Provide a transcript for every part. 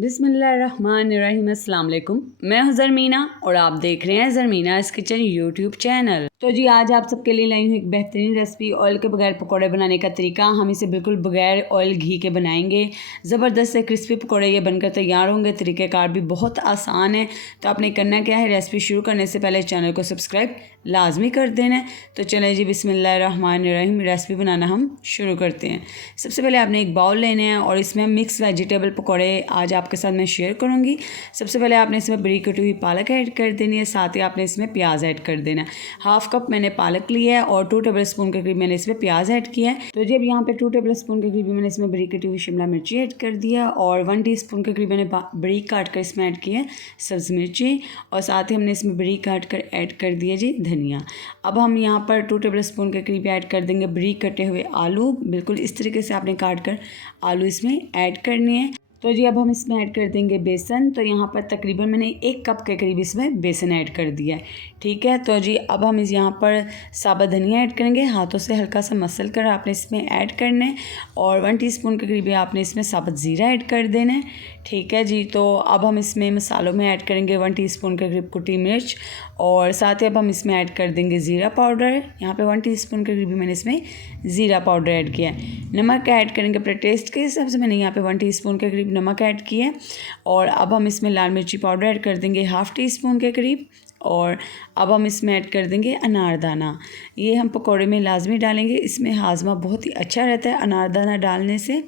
बिस्मिल्लाहिर्रहमानिर्रहीम, अस्सलाम वालेकुम। मैं हूं ज़रमीना और आप देख रहे हैं ज़रमीनाज़ किचन यूट्यूब चैनल। तो जी आज आप सबके लिए लाई हूँ एक बेहतरीन रेसिपी ऑयल के बगैर पकौड़े बनाने का तरीका। हम इसे बिल्कुल बगैर ऑयल घी के बनाएंगे। ज़बरदस्त से क्रिस्पी पकौड़े ये बनकर तैयार होंगे। तरीक़ेकार भी बहुत आसान है। तो आपने करना क्या है, रेसिपी शुरू करने से पहले चैनल को सब्सक्राइब लाजमी कर देना है। तो चलें जी बिस्मिल्लाहिर्रहमानिर्रहीम, रेसिपी बनाना हम शुरू करते हैं। सबसे पहले आपने एक बाउल लेना है और इसमें मिक्स वेजिटेबल पकौड़े आज आपके साथ मैं शेयर करूँगी। सबसे पहले आपने इसमें बरीक कटी हुई पालक ऐड कर देनी है, साथ ही आपने इसमें प्याज ऐड कर देना है। हाफ कप मैंने पालक लिया है और 2 टेबल स्पून के करीब मैंने इसमें प्याज ऐड किया है। तो जब यहाँ पे 2 टेबल स्पून के करीब मैंने इसमें बरीक कटी हुई शिमला मिर्ची ऐड कर दिया और 1 टीस्पून के करीब मैंने बरीक काट कर इसमें ऐड किया है सब्ज़ मिर्ची और साथ ही हमने इसमें बरीक काट कर ऐड कर दिया जी धनिया। अब हम यहाँ पर 2 टेबल स्पून के करीब ऐड कर देंगे बरीक कटे हुए आलू। बिल्कुल इस तरीके से आपने काट कर आलू इसमें ऐड करने हैं। तो जी अब हम इसमें ऐड कर देंगे बेसन। तो यहाँ पर तकरीबन मैंने 1 कप के करीब इसमें बेसन ऐड कर दिया है, ठीक है। तो जी अब हम यहाँ पर साबुत धनिया ऐड करेंगे, हाथों से हल्का सा मसल कर आपने इसमें ऐड करना है और 1 टीस्पून के करीब आपने इसमें साबुत ज़ीरा ऐड कर देना है, ठीक है जी। तो अब हम इसमें मसालों में ऐड करेंगे 1 टीस्पून के करीब कुटी मिर्च और साथ ही अब हम इसमें ऐड कर देंगे ज़ीरा पाउडर। यहाँ पे 1 टीस्पून के करीब मैंने इसमें ज़ीरा पाउडर ऐड किया है। नमक ऐड करेंगे अपने टेस्ट के हिसाब से, मैंने यहाँ पे 1 टीस्पून के करीब नमक ऐड किया है और अब हम इसमें लाल मिर्ची पाउडर ऐड कर देंगे हाफ़ टीस्पून के करीब और अब हम इसमें ऐड कर देंगे अनारदाना। ये हम पकौड़े में लाजमी डालेंगे, इसमें हाजमा बहुत ही अच्छा रहता है अनारदाना डालने से।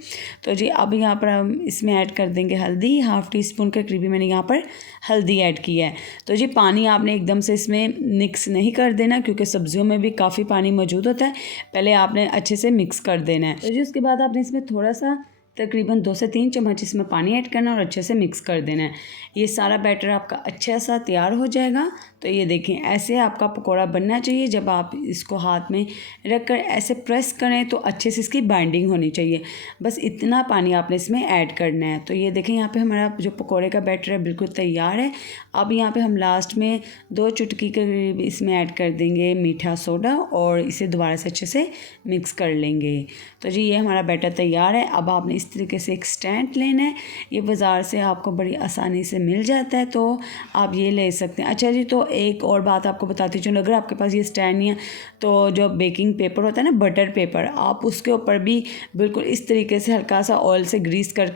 तो जी अब यहाँ पर हम इसमें ऐड कर देंगे हल्दी, हाफ़ टीस्पून के करीब मैंने यहाँ पर हल्दी ऐड किया है। तो जी पानी आपने एकदम से इसमें मिक्स नहीं कर देना क्योंकि सब्जियों में भी काफ़ी पानी मौजूद होता है, पहले आपने अच्छे से मिक्स कर देना है। तो जी उसके बाद आपने इसमें थोड़ा सा तकरीबन 2 से 3 चम्मच इसमें पानी ऐड करना और अच्छे से मिक्स कर देना है। ये सारा बैटर आपका अच्छा सा तैयार हो जाएगा। तो ये देखें ऐसे आपका पकौड़ा बनना चाहिए। जब आप इसको हाथ में रख कर ऐसे प्रेस करें तो अच्छे से इसकी बाइंडिंग होनी चाहिए। बस इतना पानी आपने इसमें ऐड करना है। तो ये देखें यहाँ पे हमारा जो पकौड़े का बैटर है बिल्कुल तैयार है। अब यहाँ पे हम लास्ट में 2 चुटकी के करीब इसमें ऐड कर देंगे मीठा सोडा और इसे दोबारा से अच्छे से मिक्स कर लेंगे। तो जी ये हमारा बैटर तैयार है। अब आपने इस तरीके से एक स्टैंड लेना है, ये बाज़ार से आपको बड़ी आसानी से मिल जाता है, तो आप ये ले सकते हैं। अच्छा जी, तो एक और बात आपको बताती चलूँ, अगर आपके पास ये स्टैंड नहीं है तो जो बेकिंग पेपर होता है ना, बटर पेपर, आप उसके ऊपर भी बिल्कुल इस तरीके से हल्का सा ऑयल से ग्रीस कर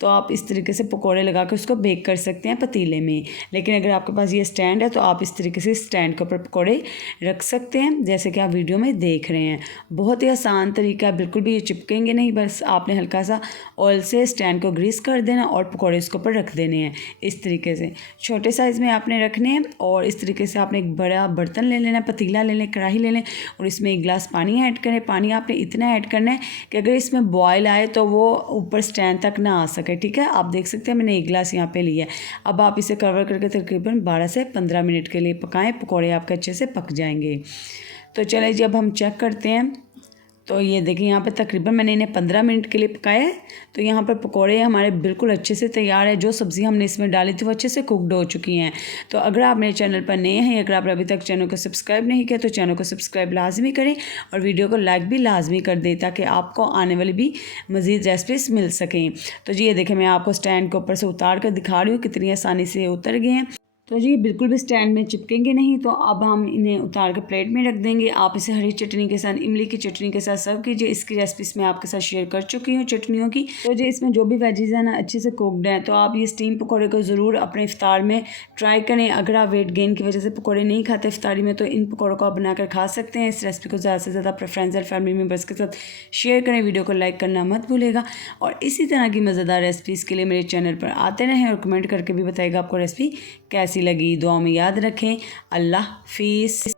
तो आप इस तरीके से पकौड़े लगा कर उसको बेक कर सकते हैं पतीले में। लेकिन अगर आपके पास ये स्टैंड है तो आप इस तरीके से स्टैंड के ऊपर पकौड़े रख सकते हैं, जैसे कि आप वीडियो में देख रहे हैं। बहुत ही आसान तरीका है, बिल्कुल भी ये चिपकेंगे नहीं। बस आपने हल्का सा ऑयल से स्टैंड को ग्रीस कर देना और पकौड़े इसके ऊपर रख देने हैं। इस तरीके से छोटे साइज़ में आपने रखने हैं और इस तरीके से आपने एक बड़ा बर्तन ले लेना, पतीला ले लें, कढ़ाई ले लें और इसमें 1 गिलास पानी ऐड करें। पानी आपने इतना ऐड करना है कि अगर इसमें बॉयल आए तो वो ऊपर स्टैंड तक ना आ सके, ठीक है। आप देख सकते हैं मैंने 1 गिलास यहाँ पे लिया है। अब आप इसे कवर करके तकरीबन 12 से 15 मिनट के लिए पकाएं, पकौड़े आपके अच्छे से पक जाएंगे। तो चलिए जी अब हम चेक करते हैं। तो ये देखिए यहाँ पे तकरीबन मैंने इन्हें 15 मिनट के लिए पकाया है। तो यहाँ पर पकौड़े हमारे बिल्कुल अच्छे से तैयार है। जो सब्ज़ी हमने इसमें डाली थी वो अच्छे से कुकड हो चुकी हैं। तो अगर आप मेरे चैनल पर नए हैं, अगर आपने अभी तक चैनल को सब्सक्राइब नहीं किया तो चैनल को सब्सक्राइब लाजमी करें और वीडियो को लाइक भी लाजमी कर दें ताकि आपको आने वाली भी मज़ीद रेसिपीज़ मिल सकें। तो जी ये देखें मैं आपको स्टैंड के ऊपर से उतार कर दिखा रही हूँ कितनी आसानी से उतर गए हैं। तो जी बिल्कुल भी स्टैंड में चिपकेंगे नहीं। तो अब हम इन्हें उतार के प्लेट में रख देंगे। आप इसे हरी चटनी के साथ, इमली की चटनी के साथ सर्व कीजिए। इसकी रेसिपीज मैं आपके साथ शेयर कर चुकी हूँ चटनियों की। तो जी इसमें जो भी वेजीज है ना अच्छे से कुकड हैं। तो आप ये स्टीम पकौड़े को ज़रूर अपने इफ्तार में ट्राई करें। अगर आप वेट गेन की वजह से पकौड़े नहीं खाते इफ्तारी में तो इन पकौड़ों को आप बनाकर खा सकते हैं। इस रेसिपी को ज़्यादा से ज़्यादा अपने फ्रेंड्स और फैमिली मेम्बर्स के साथ शेयर करें। वीडियो को लाइक करना मत भूलेगा और इसी तरह की मज़ेदार रेसिपीज़ के लिए मेरे चैनल पर आते रहें और कमेंट करके भी बताइएगा आपको रेसिपी कैसी लगी। दुआ में याद रखें। अल्लाह हाफिज़।